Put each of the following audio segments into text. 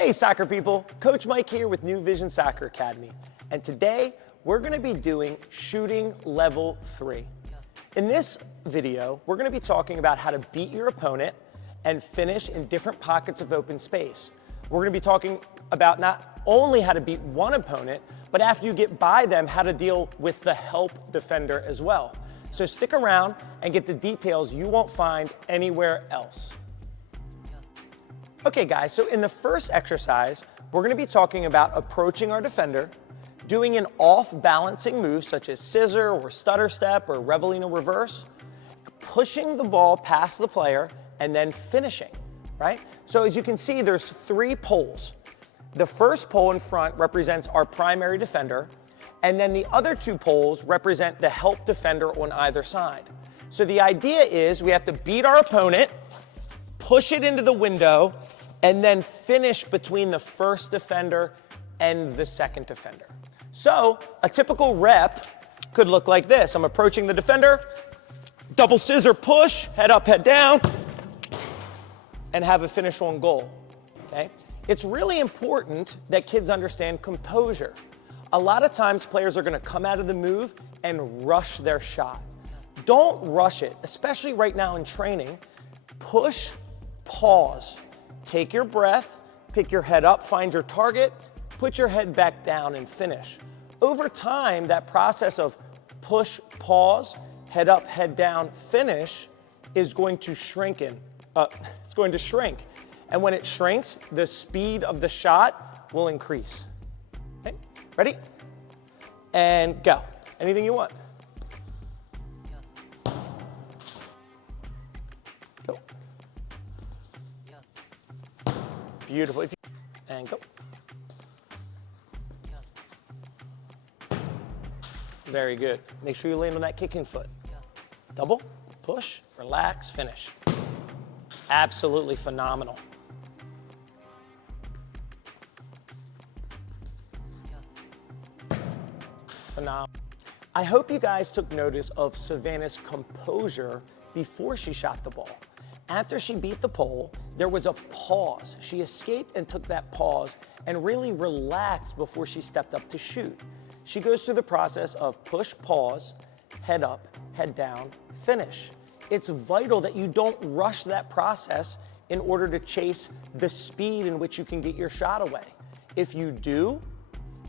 Hey soccer people, Coach Mike here with New Vision Soccer Academy. And today we're gonna be doing shooting level 3. In this video, we're gonna be talking about how to beat your opponent and finish in different pockets of open space. We're gonna be talking about not only how to beat one opponent, but after you get by them, how to deal with the help defender as well. So stick around and get the details you won't find anywhere else. Okay guys, so in the first exercise, we're gonna be talking about approaching our defender, doing an off-balancing move such as scissor or stutter step or revelino reverse, pushing the ball past the player, and then finishing, right? So as you can see, there's 3 poles. The first pole in front represents our primary defender, and then the other 2 poles represent the help defender on either side. So the idea is we have to beat our opponent, push it into the window, and then finish between the first defender and the second defender. So a typical rep could look like this. I'm approaching the defender, double scissor push, head up, head down, and have a finish on goal, okay? It's really important that kids understand composure. A lot of times players are gonna come out of the move and rush their shot. Don't rush it, especially right now in training. Push, pause. Take your breath, pick your head up, find your target, put your head back down and finish. Over time, that process of push, pause, head up, head down, finish is going to shrink. It's going to shrink. And when it shrinks, the speed of the shot will increase. Okay, ready? And go. Anything you want. Go. Beautiful. And go. Very good. Make sure you land on that kicking foot. Double, push, relax, finish. Absolutely phenomenal. Phenomenal. I hope you guys took notice of Savannah's composure before she shot the ball. After she beat the pole, there was a pause. She escaped and took that pause and really relaxed before she stepped up to shoot. She goes through the process of push, pause, head up, head down, finish. It's vital that you don't rush that process in order to chase the speed in which you can get your shot away. If you do,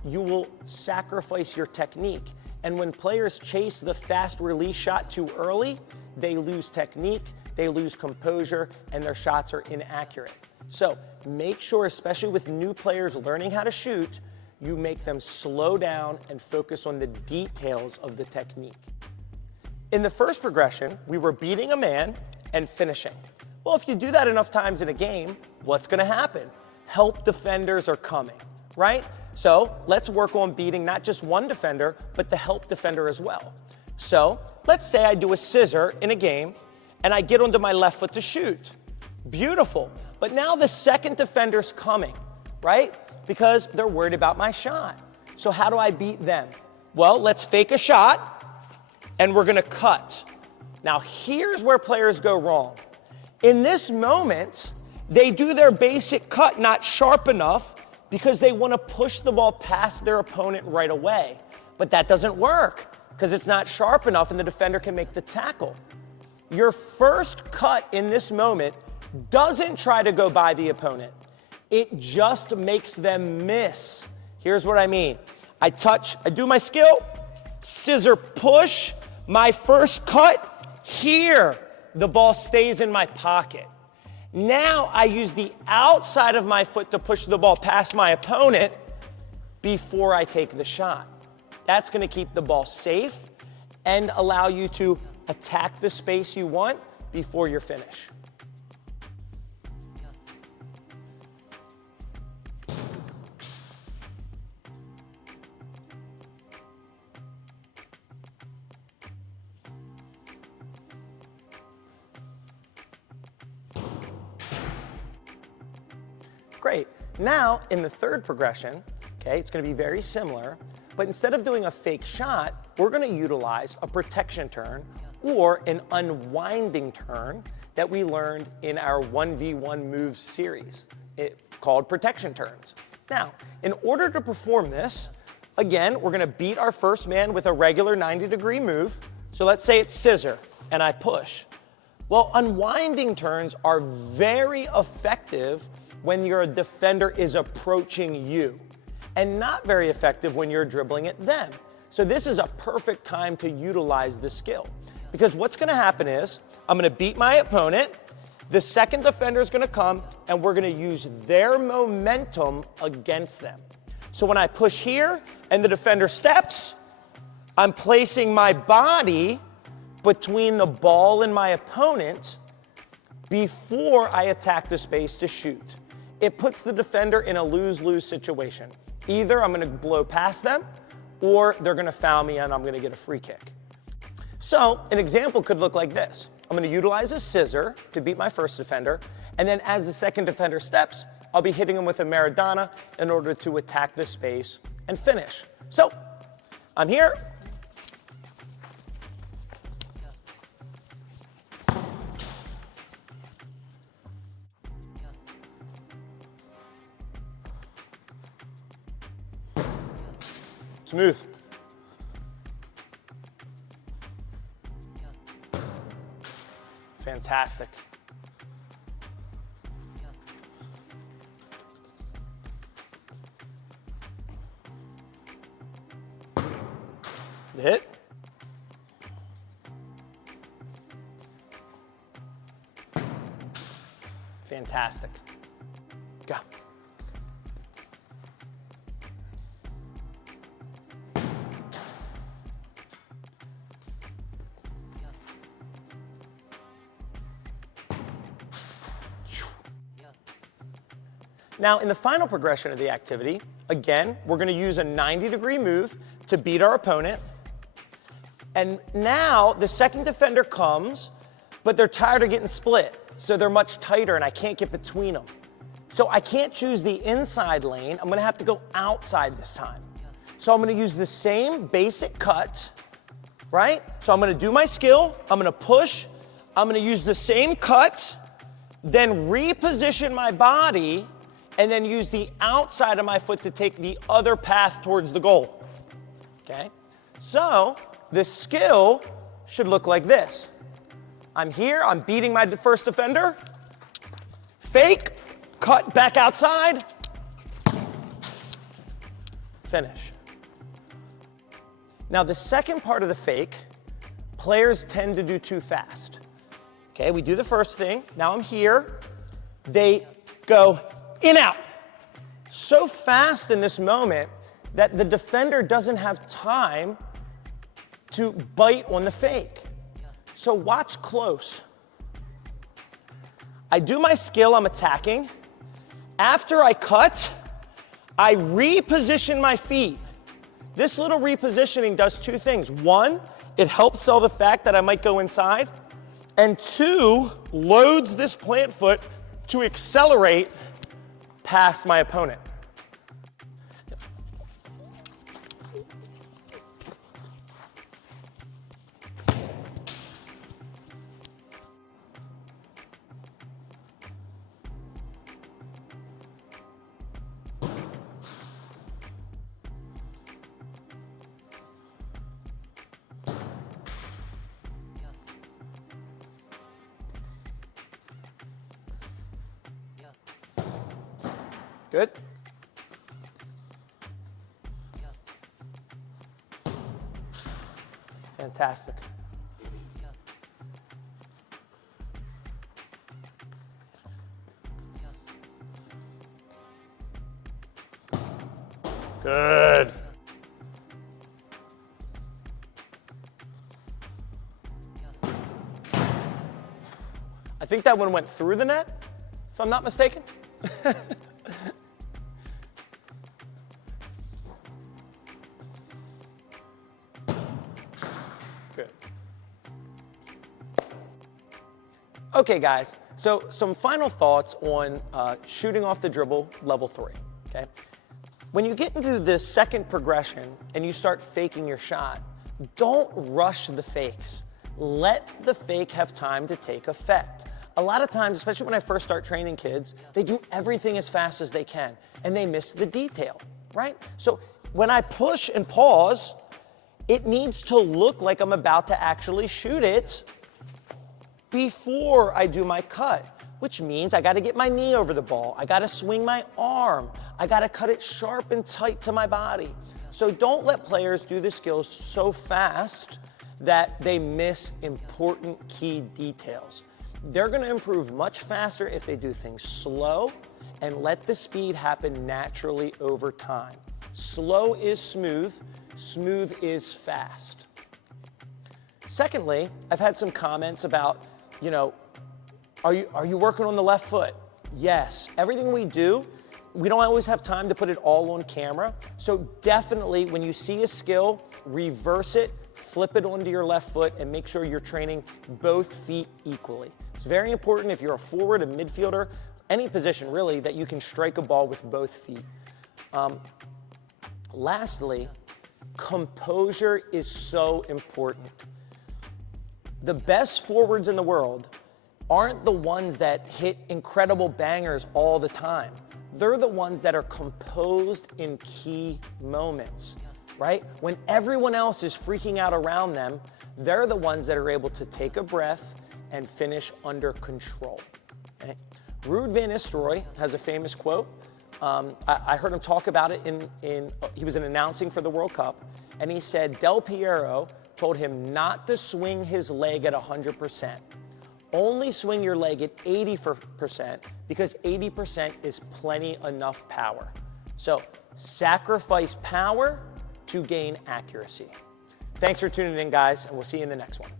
you will sacrifice your technique. And when players chase the fast release shot too early, they lose technique, they lose composure, and their shots are inaccurate. So make sure, especially with new players learning how to shoot, you make them slow down and focus on the details of the technique. In the first progression, we were beating a man and finishing. Well, if you do that enough times in a game, what's gonna happen? Help defenders are coming, right? So let's work on beating not just one defender, but the help defender as well. So let's say I do a scissor in a game and I get onto my left foot to shoot. Beautiful. But now the second defender's coming, right? Because they're worried about my shot. So how do I beat them? Well, let's fake a shot and we're gonna cut. Now here's where players go wrong. In this moment, they do their basic cut not sharp enough because they wanna push the ball past their opponent right away. But that doesn't work because it's not sharp enough and the defender can make the tackle. Your first cut in this moment doesn't try to go by the opponent. It just makes them miss. Here's what I mean. I do my skill, scissor push, my first cut, here, the ball stays in my pocket. Now I use the outside of my foot to push the ball past my opponent before I take the shot. That's gonna keep the ball safe and allow you to attack the space you want before you're finished. Great. Now, in the third progression, okay, it's gonna be very similar, but instead of doing a fake shot, we're gonna utilize a protection turn or an unwinding turn that we learned in our 1v1 moves series called protection turns. Now, in order to perform this, again, we're gonna beat our first man with a regular 90-degree move. So let's say it's scissor, and I push. Well, unwinding turns are very effective when your defender is approaching you, and not very effective when you're dribbling at them. So this is a perfect time to utilize this skill. Because what's gonna happen is, I'm gonna beat my opponent, the second defender is gonna come, and we're gonna use their momentum against them. So when I push here, and the defender steps, I'm placing my body between the ball and my opponent before I attack the space to shoot. It puts the defender in a lose-lose situation. Either I'm gonna blow past them, or they're gonna foul me and I'm gonna get a free kick. So an example could look like this. I'm gonna utilize a scissor to beat my first defender, and then as the second defender steps, I'll be hitting him with a Maradona in order to attack the space and finish. So I'm here. Smooth. Fantastic. Hit. Fantastic. Go. Now, in the final progression of the activity, again, we're gonna use a 90-degree move to beat our opponent. And now the second defender comes, but they're tired of getting split. So they're much tighter and I can't get between them. So I can't choose the inside lane. I'm gonna have to go outside this time. So I'm gonna use the same basic cut, right? So I'm gonna do my skill, I'm gonna push, I'm gonna use the same cut, then reposition my body, and then use the outside of my foot to take the other path towards the goal, okay? So the skill should look like this. I'm here, I'm beating my first defender, fake, cut back outside, finish. Now the second part of the fake, players tend to do too fast. Okay, we do the first thing, now I'm here, they go in, out. So fast in this moment that the defender doesn't have time to bite on the fake. So watch close. I do my skill, I'm attacking. After I cut, I reposition my feet. This little repositioning does two things. One, it helps sell the fact that I might go inside. And two, loads this plant foot to accelerate past my opponent. Good. Fantastic. Good. I think that one went through the net, if I'm not mistaken. Good. Okay, guys, so some final thoughts on shooting off the dribble level 3, okay? When you get into the second progression and you start faking your shot, don't rush the fakes. Let the fake have time to take effect. A lot of times, especially when I first start training kids, they do everything as fast as they can and they miss the detail, right? So when I push and pause, it needs to look like I'm about to actually shoot it before I do my cut, which means I got to get my knee over the ball. I got to swing my arm. I got to cut it sharp and tight to my body. So don't let players do the skills so fast that they miss important key details. They're going to improve much faster if they do things slow and let the speed happen naturally over time. Slow is smooth, smooth is fast. Secondly, I've had some comments about, are you working on the left foot? Yes, everything we do, we don't always have time to put it all on camera. So definitely when you see a skill, reverse it, flip it onto your left foot and make sure you're training both feet equally. It's very important if you're a forward, a midfielder, any position really, that you can strike a ball with both feet. Lastly, composure is so important. The best forwards in the world aren't the ones that hit incredible bangers all the time. They're the ones that are composed in key moments, right? When everyone else is freaking out around them, they're the ones that are able to take a breath and finish under control. Okay? Ruud van Nistelrooy has a famous quote. I heard him talk about it he was announcing for the World Cup, and he said Del Piero told him not to swing his leg at 100%. Only swing your leg at 80% because 80% is plenty enough power. So sacrifice power to gain accuracy. Thanks for tuning in, guys, and we'll see you in the next one.